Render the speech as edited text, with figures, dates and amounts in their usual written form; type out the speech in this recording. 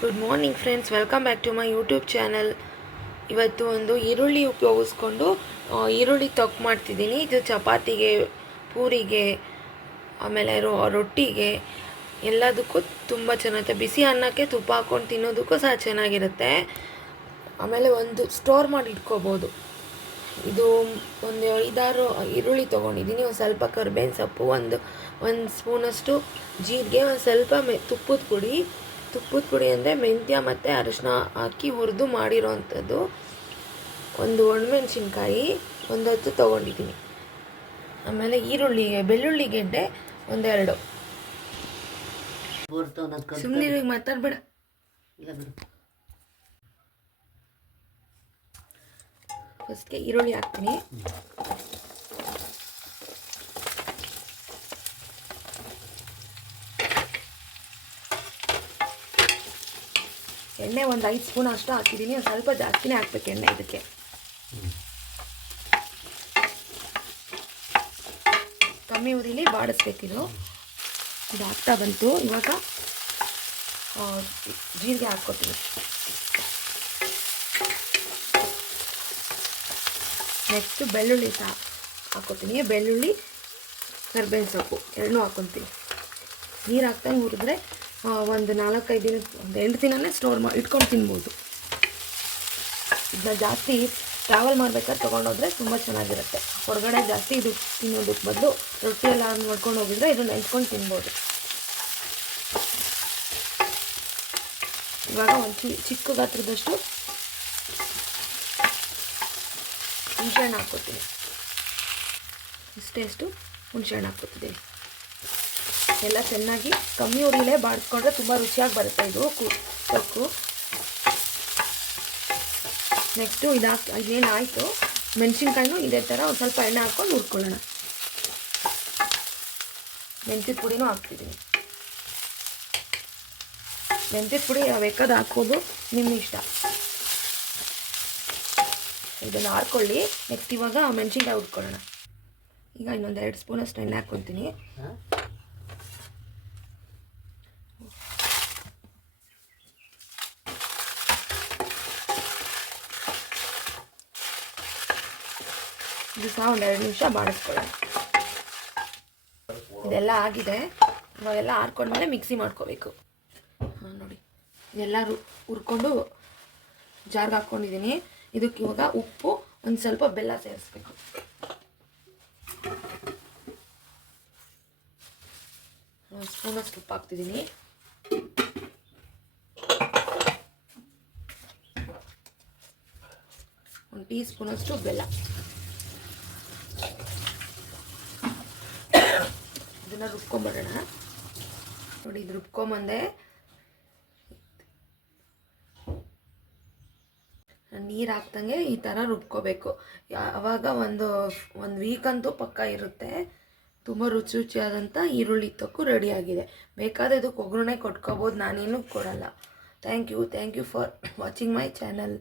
Good morning friends, welcome back to my YouTube channel. ಇವತ್ತು ಒಂದು ಈರುಳ್ಳಿ ಉಪಯೋಗಿಸ್ಕೊಂಡು ಈರುಳ್ಳಿ ತೊಕ್ ಮಾಡ್ತಿದ್ದೀನಿ. ಇದು ಚಪಾತಿಗೆ, ಪೂರಿಗೆ, ಆಮೇಲೆ ರೊಟ್ಟಿಗೆ ಎಲ್ಲದಕ್ಕೂ ತುಂಬ ಚೆನ್ನಾಗಿರುತ್ತೆ. ಬಿಸಿ ಅನ್ನಕ್ಕೆ ತುಪ್ಪ ಹಾಕ್ಕೊಂಡು ತಿನ್ನೋದಕ್ಕೂ ಸಹ ಚೆನ್ನಾಗಿರುತ್ತೆ. ಆಮೇಲೆ ಒಂದು ಸ್ಟೋರ್ ಮಾಡಿ ಇಟ್ಕೋಬೋದು. ಇದು ಒಂದು 5-6 ಈರುಳ್ಳಿ ತೊಗೊಂಡಿದ್ದೀನಿ. ಒಂದು ಸ್ವಲ್ಪ ಕರ್ಬೇವಿನ ಸೊಪ್ಪು, ಒಂದು ಸ್ಪೂನಷ್ಟು ಜೀರಿಗೆ, ಒಂದು ಸ್ವಲ್ಪ ತುಪ್ಪದ ಪುಡಿ ಅಂದರೆ ಮೆಂತ್ಯ ಮತ್ತು ಅರಿಶಿನ ಹಾಕಿ ಹುರಿದು ಮಾಡಿರೋ ಅಂಥದ್ದು. ಒಂದು ಒಣಮೆಣ್ಸಿನ್ಕಾಯಿ 10 ತೊಗೊಂಡಿದ್ದೀನಿ. ಆಮೇಲೆ ಬೆಳ್ಳುಳ್ಳಿ ಗೆಡ್ಡೆ 1-2. ಸುಮ್ಮನೆ ಮಾತಾಡ್ಬೇಡ. ಫಸ್ಟ್ಗೆ ಈರುಳ್ಳಿ ಹಾಕ್ತೀನಿ. ಎಣ್ಣೆ ಒಂದು 5 ಸ್ಪೂನ್ ಅಷ್ಟು ಹಾಕಿದ್ದೀನಿ. ಒಂದು ಸ್ವಲ್ಪ ಜಾಸ್ತಿನೇ ಹಾಕ್ಬೇಕು ಎಣ್ಣೆ ಇದಕ್ಕೆ. ಕಮ್ಮಿ ಉರಿಲಿ ಬಾಡಿಸ್ಬೇಕಿದು. ಇದು ಹಾಕ್ತಾ ಬಂತು. ಇವಾಗ ಜೀರಿಗೆ ಹಾಕ್ಕೊತೀನಿ. ನೆಕ್ಸ್ಟ್ ಬೆಳ್ಳುಳ್ಳಿ ಸಹ ಹಾಕ್ಕೊತೀನಿ. ಬೆಳ್ಳುಳ್ಳಿ, ಕರ್ಬೇವಿನ ಸೊಪ್ಪು ಎರಡನ್ನೂ ಹಾಕ್ಕೊತೀನಿ. ನೀರು ಹಾಕ್ತಂಗೆ ಹುರಿದ್ರೆ ಒಂದು 4-5 ದಿನ, ಒಂದು 8 ದಿನನೇ ಸ್ಟೋರ್ ಮಾಡಿ ಇಟ್ಕೊಂಡು ತಿನ್ಬೋದು. ಇದನ್ನ ಜಾಸ್ತಿ ಟ್ರಾವೆಲ್ ಮಾಡ್ಬೇಕಾದ್ರೆ ತೊಗೊಂಡೋದ್ರೆ ತುಂಬ ಚೆನ್ನಾಗಿರುತ್ತೆ. ಹೊರಗಡೆ ಜಾಸ್ತಿ ಇದು ತಿನ್ನೋದಕ್ಕೆ ಬದಲು ರೊಟ್ಟಿ ಎಲ್ಲ ಮಾಡ್ಕೊಂಡು ಹೋಗಿದ್ರೆ ಇದನ್ನ ನೆಂಚ್ಕೊಂಡು ತಿನ್ಬೋದು. ಇವಾಗ ಒಂದು ಚಿಕ್ಕ ಗಾತ್ರದಷ್ಟು ಹುಣಸೆಹಣ್ಣು ಹಾಕ್ಕೊತೀನಿ. ಇಷ್ಟು ಹುಣಸೆಹಣ್ಣು ಹಾಕ್ಕೊತಿದ್ದೀನಿ. ಎಲ್ಲ ಚೆನ್ನಾಗಿ ಕಮ್ಮಿ ಉರಿಲೇ ಬಾಡಿಸ್ಕೊಂಡ್ರೆ ತುಂಬ ರುಚಿಯಾಗಿ ಬರುತ್ತೆ ಇದು ತೊಕ್ಕು. ನೆಕ್ಸ್ಟು ಇದೇನು ಆಯಿತು, ಮೆಣಸಿನ್ಕಾಯಿನೂ ಇದೇ ಥರ ಒಂದು ಸ್ವಲ್ಪ ಎಣ್ಣೆ ಹಾಕ್ಕೊಂಡು ಹುರ್ಕೊಳ್ಳೋಣ. ಮೆಂತ್ಯದ ಪುಡಿನೂ ಹಾಕ್ತಿದ್ದೀನಿ. ಮೆಂತ್ಯದ ಪುಡಿ ಬೇಕಾದ ಹಾಕ್ಬೋದು, ನಿಮ್ಮ ಇಷ್ಟ. ಇದನ್ನು ಹಾಕ್ಕೊಳ್ಳಿ. ನೆಕ್ಸ್ಟ್ ಇವಾಗ ಮೆಣಸಿನ್ಕಾಯಿ ಹುರ್ಕೊಳ್ಳೋಣ. ಈಗ ಇನ್ನೊಂದು 2 ಸ್ಪೂನಷ್ಟು ಎಣ್ಣೆ ಹಾಕ್ಕೊತೀನಿ. ಇದು ಸಹ ಒಂದು 2 ನಿಮಿಷ ಬಾಡಿಸ್ಕೊಳ್ಳೋಣ. ಇದೆಲ್ಲ ಆಗಿದೆ. ಇವಾಗೆಲ್ಲ ಹಾರ್ಕೊಂಡ್ಮೇಲೆ ಮಿಕ್ಸಿ ಮಾಡ್ಕೋಬೇಕು. ನೋಡಿ, ಇದೆಲ್ಲ ಹುರ್ಕೊಂಡು ಜಾರ್ಗೆ ಹಾಕ್ಕೊಂಡಿದ್ದೀನಿ. ಇದಕ್ಕೆ ಇವಾಗ ಉಪ್ಪು, ಒಂದು ಸ್ವಲ್ಪ ಬೆಲ್ಲ ಸೇರಿಸ್ಬೇಕು. ಒಂದು ಸ್ಪೂನಷ್ಟು ಉಪ್ಪು ಹಾಕ್ತಿದ್ದೀನಿ. ಒಂದು ಟೀ ಸ್ಪೂನಷ್ಟು ಬೆಲ್ಲ. ಇದನ್ನು ರುಬ್ಕೊಂಬರೋಣ. ನೋಡಿ, ಇದು ರುಬ್ಕೊಂಬಂದೆ. ನೀರು ಹಾಕ್ದಂಗೆ ಈ ಥರ ರುಬ್ಕೋಬೇಕು. ಆವಾಗ ಒಂದು ವೀಕ್ ಅಂತೂ ಪಕ್ಕ ಇರುತ್ತೆ. ತುಂಬ ರುಚಿಯಾದಂಥ ಈರುಳ್ಳಿ ತೊಕ್ಕು ರೆಡಿಯಾಗಿದೆ. ಬೇಕಾದರೆ ಇದಕ್ಕೆ ಒಗ್ಗರಣೆ ಕೊಟ್ಕೋಬೋದು, ನಾನೇನು ಕೊಡಲ್ಲ. Thank you for watching my channel.